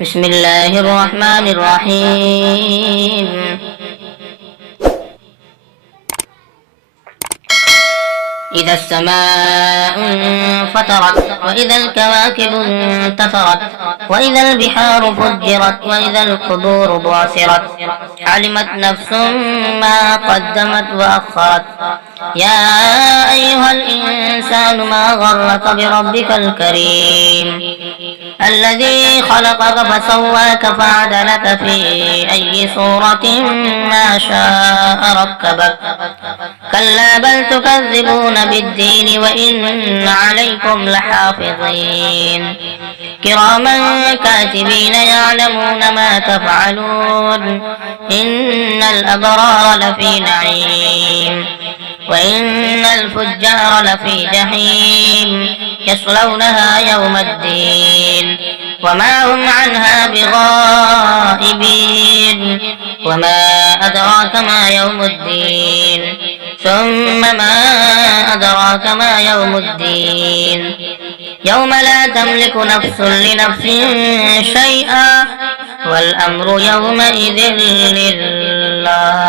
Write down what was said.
بسم الله الرحمن الرحيم. إذا السماء انفطرت وإذا الكواكب انتثرت وإذا البحار فجرت وإذا القبور بعثرت علمت نفس ما قدمت وأخرت. يا أيها الإنسان ما غرك بربك الكريم الذي خلقك فسواك فعدلك في أي صورة ما شاء ركبك. كلا بل تكذبون بالدين وإن عليكم لحافظين كراما كاتبين يعلمون ما تفعلون. إن الأبرار لفي نعيم وإن الفجار لفي جحيم يصلونها يوم الدين وما هم عنها بغائبين. وما أدراك ما يوم الدين ثم ما أدراك ما يوم الدين يوم لا تملك نفس لنفس شيئا والأمر يومئذ لله.